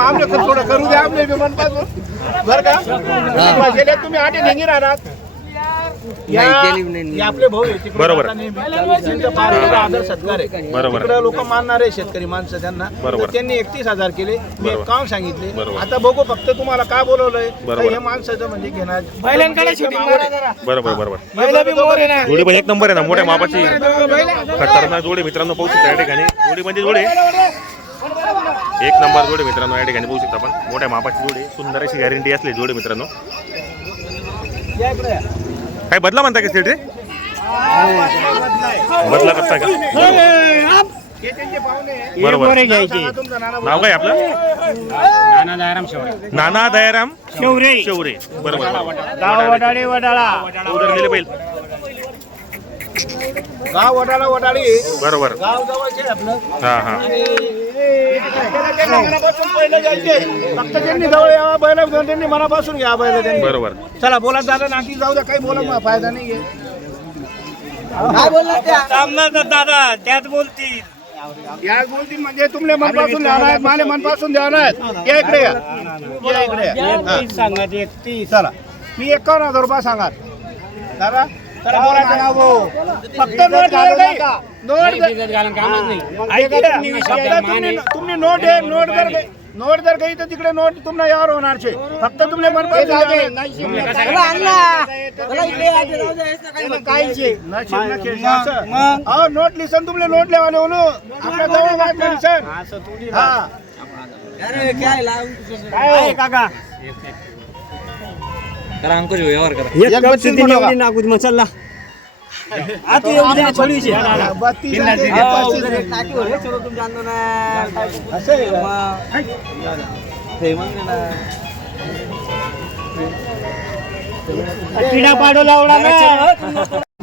आमले थोडं करू द्या आमले बरं का? तुम्ही राहणार. बरोबर. लोक मानणार आहे शेतकरी माणसं त्यांना. त्यांनी एकतीस हजार केले. मी. काम सांगितले. बरोबर. आता बघू फक्त तुम्हाला का बोलवलंय. हे माणसाचं म्हणजे घेणार. बरोबर. बरोबर. जोडी पण एक नंबर आहे ना मोठ्या मापाची. खतरनाक जोडी मित्रांनो पाहू शकता या ठिकाणी. जोडी म्हणजे जोडी. एक नंबर जोडी मित्रांनो या ठिकाणी पाहू शकता आपण. मोठ्या मापाची जोडी सुंदर अशी गॅरंटी असली जोडी मित्रांनो. काय बदला म्हणता का सेठ रे? बदला करता का. बरोबर. नाव काय आपलं? नाना दयाराम शेवरे. शेवरे. बरोबर. वडाळे वडाळा. उदरलेले बैल. गाव वडाळा वडाळी. बरोबर. गाव जवळचे आहे आपलं. हा हा. मनापासून पहिलं जायचे. फक्त त्यांनी जवळ यावं बैल घेऊन त्यांनी मनापासून घ्या बैल त्यांनी. बरोबर. चला बोला दादा नाटी जाऊ द्या काही बोला मग फायदा नाही सामना दादा त्यात बोलतील. या गोष्टी म्हणजे तुमले मनपासून द्यावणार आहेत माले मनपासून द्यावणार आहेत. या इकडे या. या इकडे या. हा. सांगत एकतीस चला. मी एकावन्न हजार रुपये सांगा दादा फक्त नोट नाही. नोट ऐका. फक्त तुम्ही तुम्ही नोट आहे नोट जर नोट जर काही तर तिकडे नोट तुम्हाला यावर होणार छे फक्त तुमले असं. अहो नोट लिसन तुमले नोट लेवाले बोलू. आपल्या जवळ वाट लिसन. हा. काय काका? एक कप से तीन एवढी नाकूच मसाला आता एवढी ना छोडीशी बत्तीस आणि ते आहे. आहे पाडो लावला ना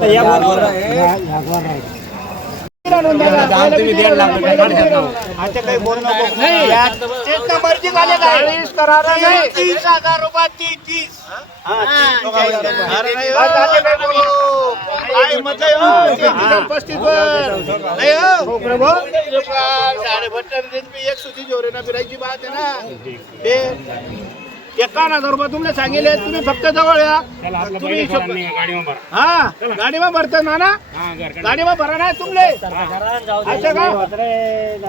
या बरोबर. एक नंबरची गाडी चाळीस करारा नाही. तीस हजार रुपये तीस तीस अरे नाही. हो, आता काही बोलू. काय म्हटलंय हो, तेहतीस आणि पस्तीस वर. नाही हो. साडेबत्तीस दिन पे एक सुधी जोरे ना फिरायची बात आहे ना ते एकावन्न हजार रुपये तुमले सांगितले तुम्ही फक्त जवळ या. तुम्ही हा गाडीमा भरता ना ना? गाडीमा भरा ना तुमले. अच्छा का?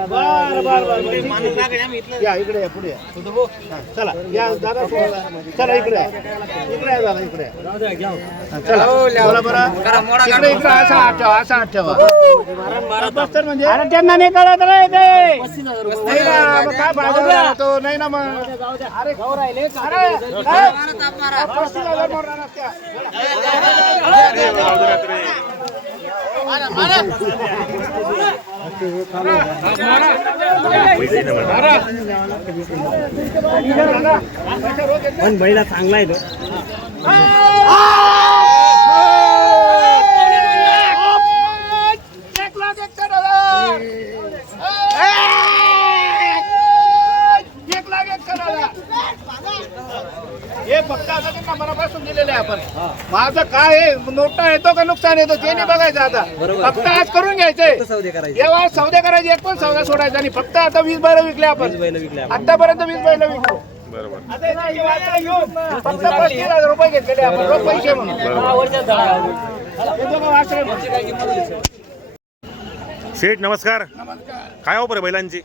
बर बर. या इकडे या पुढे या. हा, चला या दादा सोडा. चला इकडे. इकडे या दादा इकडे. हा, चला. बोला बरं. इकडे इकडे असा असा बस्तर म्हणजे? अरे त्यांना नाही कळत रे ते. नाही ना मग काय फायदा नाही ना मग. अरे काय? पण बैला चांगला आहे तो एक लाख एक्कावन्न हजार. एक लाख एक्कावन्न हजार. हे फक्त असं त्यांना मनापासून दिलेलं आहे आपण. माझं काय आहे? नोटा येतो का नुकसान येतो? ते नाही बघायचं आता. फक्त आज करून घ्यायचंय जेव्हा सौदे करायचे. एक पण सौदा सोडायचा आणि फक्त आता वीस बैल विकले आपण. आतापर्यंत वीस बैल विकलो. बरोबर. आता हे नाही, आता येऊन फक्त पस्तीस हजार रुपये घेतलेले आपण. रोख पैसे म्हणून. हे. शेठ नमस्कार. काय ऑफर आहे बैलांची?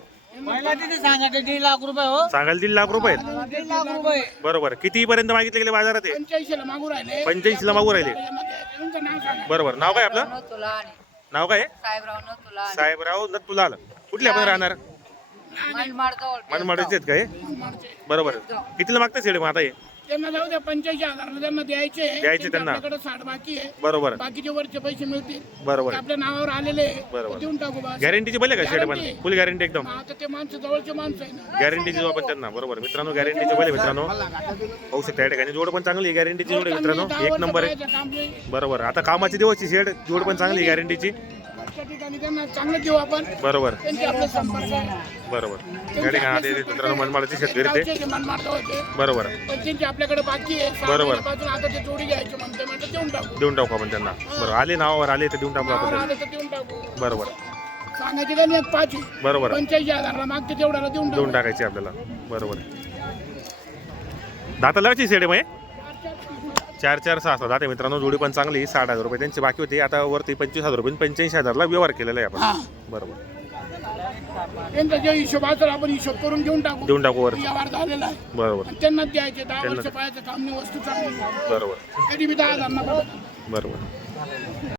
पहिला तिथे दीड लाख रुपये हो. सांगाल दीड लाख रुपये आहेत. दीड लाख रुपये. बरोबर. किती पर्यंत मागितले गेले बाजारात पंच्याऐंशीला मागू राहिले. पंच्याऐंशी ला मागू राहिले. तुमचं नाव सांगा. बरोबर. नाव काय आपलं? तुला नाव काय आहे? साहेबराव न तुला साहेबराव न तुला आलं कुठले आपण राहणार मनमाडीचे आहेत काय बरोबर. कितीला मागते शेड मग आता हे? त्यांना जाऊ द्या पंच्याऐंशी हजारला त्यांना द्यायचे द्यायचे त्यांना. आपल्याकडे साठ बाकी आहे. बरोबर. बाकीचे वरचे पैसे मिळतील. बरोबर. ते आपल्या नावावर आलेले आहे. बरोबर. ते देऊन टाकू बस. गॅरंटीची बैल आहे का शेड पण Guarantee. फुल गॅरंटी एकदम ते माणसं जवळचे माणसं आहे ना. गॅरंटीची जो आपण त्यांना. बरोबर. मित्रांनो गॅरंटीची बैल आहे मित्रांनो. होऊ शकता या ठिकाणी जोड पण चांगली गॅरंटीची जोड आहे मित्रांनो. एक नंबर आहे. करायचं काम नाही. बरोबर. आता कामाची दिवसची शेड जोड पण चांगली गॅरंटीची त्या ठिकाणी त्यांना चांगलं देऊ आपण. बरोबर. त्यांचे आपले संपर्क आहे. बरोबर. या ठिकाणी मित्रांनो मनमाडाचे शेतकरी ते गावचे जे मनमाड होते. बरोबर. पण त्यांचे आपल्याकडे बाकी आहे. सहा बरोबर. महिन्यापासून आता ते जोडी घ्यायचे म्हणते म्हणते देऊन टाकू. देऊन टाकू आपण त्यांना. बरोबर. आले नावावर आले तर देऊन टाकू आपण नावावर त्यांना. आलं तर देऊन टाकू. बरोबर. सांगायचे एक पाच. बरोबर. आहे. पंच्याऐंशी हजारला मागते तेवढ्याला देऊन देऊन टाकू. टाकायची आपल्याला. बरोबर. दाताला कशी सेड आहे मग चार चार सहा सहा दाते मित्रांनो जोडी पण चांगली. साठ हजार रुपये त्यांची बाकी होती. आता वरती पंचवीस हजार रुपये पंच्याऐंशी हजारला व्यवहार केलेला आहे. आपण. बरोबर. त्यांचा जे हिशोब असेल आपण हिशोब करून देऊन टाकू. देऊन टाकू वर व्यवहार झालेला आहे. बरोबर. त्यांना द्यायचे दहा त्यांना- वर्ष पाहायचं काम नाही वस्तू चांगली बरोबर. कधी बी दहा हजार नका बरोबर.